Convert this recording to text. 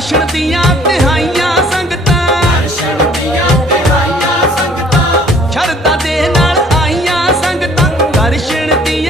ਭਾਸ਼ਣ ਦੀਆਂ ਤਿਹਾਈਆਂ